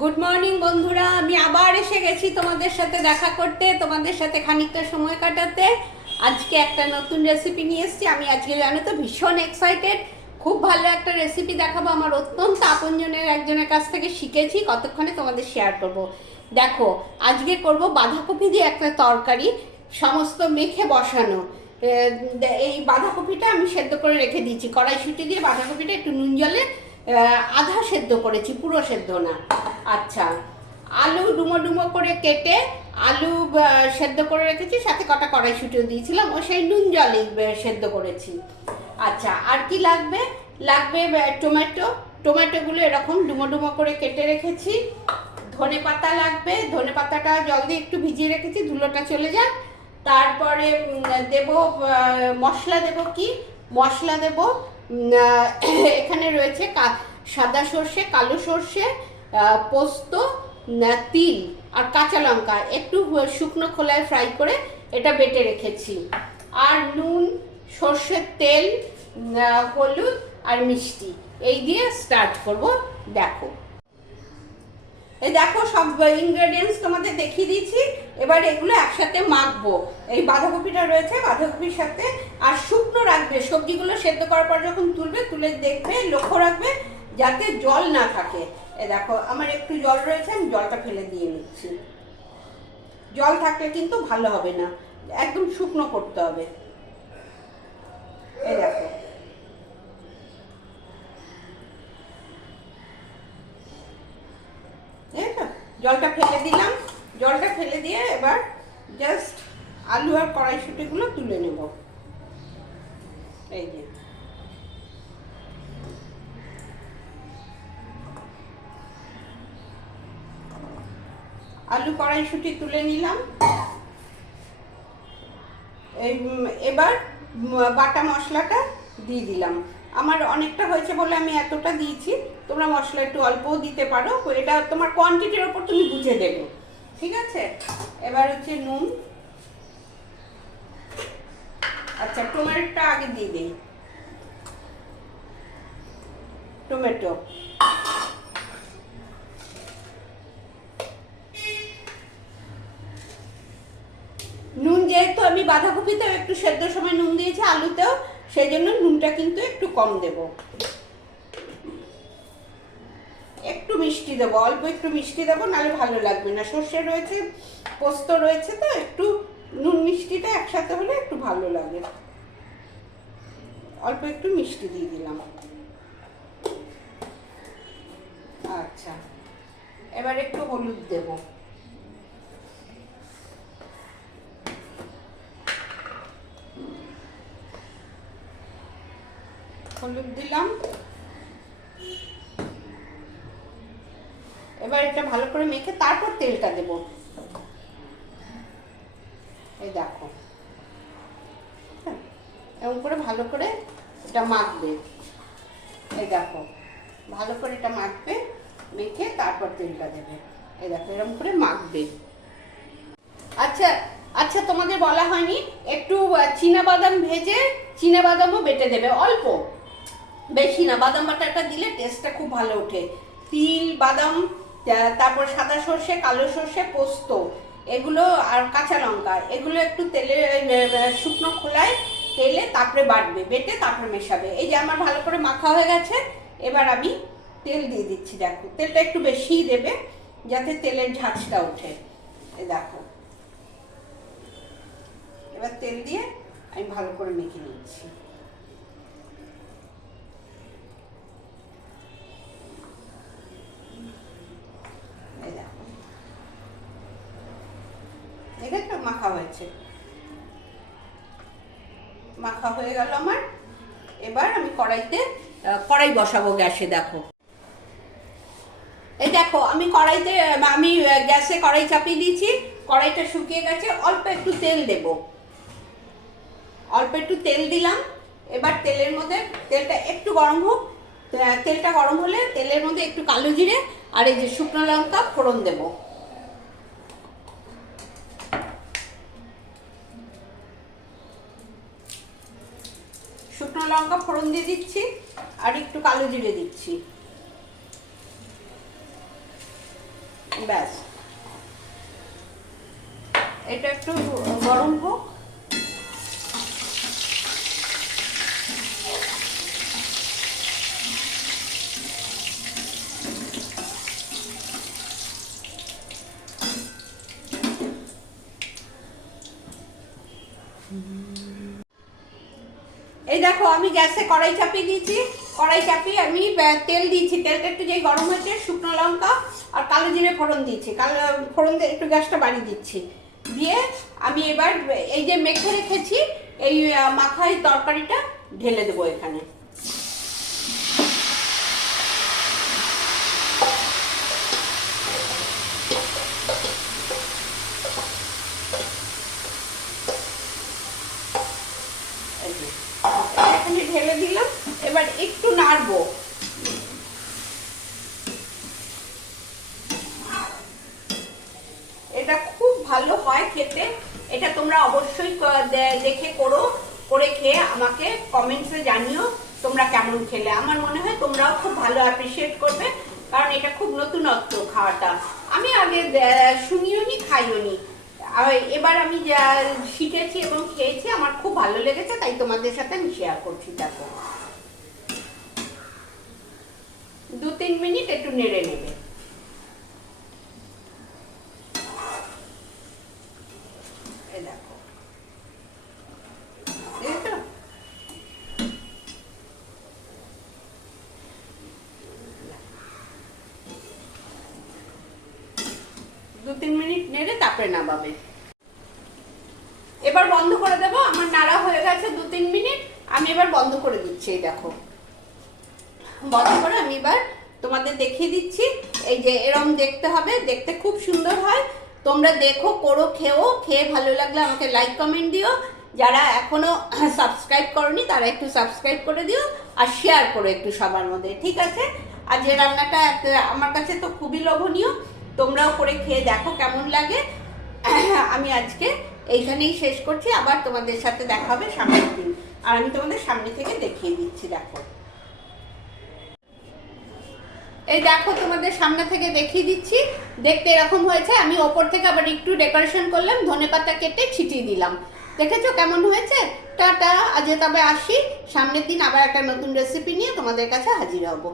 Good morning বন্ধুরা, আমি আবার এসে গেছি তোমাদের সাথে দেখা করতে, তোমাদের সাথে খানিকটা সময় কাটাতে। আজকে একটা নতুন রেসিপি নিয়ে এসেছি। আমি আজকে জানো তো ভীষণ এক্সাইটেড। খুব ভালো একটা রেসিপি দেখাবো, আমার অত্যন্ত আপনজনের একজনের কাছ থেকে শিখেছি, কতক্ষণে তোমাদের শেয়ার করব। দেখো, আজকে করব বাঁধাকপি দিয়ে একটা তরকারি, সমস্ত মেখে বসানো। এই বাঁধাকপিটা আমি সেদ্ধ করে রেখে দিয়েছি, কড়াইশুঁটি দিয়ে বাঁধাকপিটা একটু নুন জলে আধা সেদ্ধ করেছি, পুরো সেদ্ধ না। আচ্ছা, আলু ডুমো ডুমো করে কেটে আলু সেদ্ধ করে রেখেছি, সাথে কটা কড়াইশুঁটিও দিয়েছিলাম, ও সেই নুন জলে সেদ্ধ করেছি। আচ্ছা, আর কি লাগবে? লাগবে টমেটো। টমেটোগুলো এরকম ডুমো ডুমো করে কেটে রেখেছি। ধনে পাতা লাগবে, ধনে পাতাটা জল দিয়ে একটু ভিজিয়ে রেখেছি, ধুলোটা চলে যাক। তারপরে দেব মশলা, দেব কি মশলা দেব, এখানে রয়েছে সাদা সর্ষে, কালো সর্ষে, পোস্ত, তিল আর কাঁচা লঙ্কা একটু শুকনো খোলায় ফ্রাই করে এটা বেটে রেখেছি। আর নুন, সর্ষের তেল, হলুদ আর মিষ্টি, এই দিয়ে স্টার্ট করব। দেখো, এই দেখো সব ইনগ্রেডিয়েন্টস তোমাদের দেখিয়ে দিয়েছি। এবার এগুলো একসাথে মাখবো। এই বাঁধাকপিটা রয়েছে, বাঁধাকপির সাথে আর শুকনো রাখবে সবজিগুলো সেদ্ধ করার পর, যখন তুলবে তুলে দেখবে, লক্ষ্য রাখবে যাতে জল না থাকে। এই দেখো আমার একটু জল রয়েছে, আমি জলটা ফেলে দিয়ে নিচ্ছি। জল থাকলে কিন্তু ভালো হবে না, একদম শুকনো করতে হবে। এই দেখো, জলটা ফেলে দিলাম। জলটা ফেলে দিয়ে এবার জাস্ট আলু আর কড়াইশুঁটিগুলো তুলে নেব। এই যে আলু কড়াইশুঁটি তুলে নিলাম। এবার বাটা মশলাটা দিয়ে দিলাম। আমার অনেকটা হয়েছে বলে আমি এতটা দিয়েছি, তোমরা মশলা একটু অল্পও দিতে পারো, এটা তোমার কোয়ান্টিটির ওপর তুমি বুঝে দেবে, ঠিক আছে? এবার হচ্ছে নুন। আচ্ছা, টমেটোটা আগে দিয়ে দিই। টমেটো, নুন যেহেতু আমি বাঁধাকপিতেও একটু সেদ্ধ সময় নুন দিয়েছি, আলুতেও, সেই জন্য নুনটা কিন্তু একটু কম দেব। একটু মিষ্টি দেবো, অল্প একটু মিষ্টি দেবো, নাহলে ভালো লাগবে না। সর্ষে রয়েছে, পোস্ত রয়েছে, তো একটু নুন মিষ্টিটা একসাথে হলে একটু ভালো লাগে। অল্প একটু মিষ্টি দিয়ে দিলাম। আচ্ছা, এবার একটু হলুদ দেব। হলুদ দিলাম। এবার এটা ভালো করে মেখে তারপর তেলটা দেব। এই দেখো, এরকম করে ভালো করে এটা মাখবে। এই দেখো, ভালো করে এটা মাখবে, মেখে তারপর তেলটা দেবে। এই দেখো, এরকম করে মাখবে। আচ্ছা আচ্ছা, তোমাদের বলা হয়নি, একটু চীনাবাদাম ভেজে চীনাবাদামও বেটে দেবে, অল্প, বেশি না। বাদাম বাটাটা দিলে টেস্টটা খুব ভালো ওঠে। তিল, বাদাম, তারপর সাদা সর্ষে, কালো সর্ষে, পোস্ত, এগুলো আর কাঁচা লঙ্কা, এগুলো একটু তেলে শুকনো খোলায় তেলে তারপরে বাটবে, বেটে তারপরে মেশাবে। এই যে আমার ভালো করে মাখা হয়ে গেছে। এবার আমি তেল দিয়ে দিচ্ছি। দেখো, তেলটা একটু বেশিই দেবে যাতে তেলের ঝাঁঝটা ওঠে। এই দেখো, এবার তেল দিয়ে আমি ভালো করে মেখে নিচ্ছি। দেখেছো, মাখা হয়েছে, মাখা হয়ে গেল আমার। এবার আমি কড়াই বসাবো গ্যাসে। দেখো, এই দেখো, আমি গ্যাসে কড়াই চাপিয়ে দিয়েছি। কড়াইটা শুকিয়ে গেছে, অল্প একটু তেল দেব। অল্প একটু তেল দিলাম। এবার তেলের মধ্যে, তেলটা একটু গরম হোক। তেলটা গরম হলে তেলের মধ্যে একটু কালো জিরে আর এই যে শুকনো লঙ্কা ফোড়ন দেব। শুকনো লঙ্কা ফোড়ন দিয়ে দিচ্ছি, আর একটু কালো জিরে দিচ্ছি। ব্যাস, এটা একটু গরম হোক। এই দেখো আমি গ্যাসে কড়াই চাপিয়ে দিয়েছি। কড়াই চাপিয়ে আমি তেল দিয়েছি। তেলটা একটু যেই গরম হয়েছে, শুকনো লঙ্কা আর কালো জিরে ফোড়ন দিয়েছি। কালো ফোড়ন দিয়ে একটু গ্যাসটা বাড়িয়ে দিচ্ছি। দিয়ে আমি এবার এই যে মেখে রেখেছি এই মাখাই তরকারিটা ঢেলে দেবো এখানে। এখানে ঢেলে দিলাম। এবার একটু নাড়বো। এটা খুব ভালো হয় খেতে। এটা তোমরা অবশ্যই দেখে করে খেয়ে আমাকে কমেন্টসে জানিও তোমরা কেমন খেলে। আমার মনে হয় তোমরাও খুব ভালো অ্যাপ্রিসিয়েট করবে, কারণ এটা খুব নতুনত্ব খাওয়াটা। আমি আগে শুনিও নি, খাইও নি। এবার আমি যা শিখেছি এবং খেয়েছি আমার খুব ভালো লেগেছে, তাই তোমাদের সাথে আমি শেয়ার করছি। দেখো 2-3 মিনিট একটু নেড়ে নেবে। দেখো 2-3 মিনিট নেড়ে তারপরে নামাবে। এবার বন্ধ করে দেবো। আমার নাড়া হয়ে গেছে 2-3 মিনিট। আমি এবার বন্ধ করে দিচ্ছি। দেখো বন্ধ করে আমি এবার তোমাদের দেখিয়ে দিচ্ছি। এই যে এরম দেখতে হবে, দেখতে খুব সুন্দর হয়। তোমরা দেখো, করো, খেয়ে ভালো লাগলে আমাকে লাইক কমেন্ট দিও। যারা এখনো সাবস্ক্রাইব করনি তারা একটু সাবস্ক্রাইব করে দিও আর শেয়ার করো একটু সবার মধ্যে, ঠিক আছে? আর যে রান্নাটা আমার কাছে তো খুবই লোভনীয়, তোমরাও করে খেয়ে দেখো কেমন লাগে। আমি আজকে এইখানেই শেষ করছি। আবার তোমাদের সাথে দেখা হবে সামনের দিন। আর আমি তোমাদের সামনে থেকে দেখিয়ে দিচ্ছি। দেখো এই দেখো তোমাদের সামনে থেকে দেখিয়ে দিচ্ছি। দেখতে এরকম হয়েছে। আমি ওপর থেকে আবার একটু ডেকোরেশন করলাম, ধনেপাতা কেটে ছিটিয়ে দিলাম। দেখেছো কেমন হয়েছে? টাটা, আজ তবে আসি। সামনের দিন আবার একটা নতুন রেসিপি নিয়ে তোমাদের কাছে হাজির হব।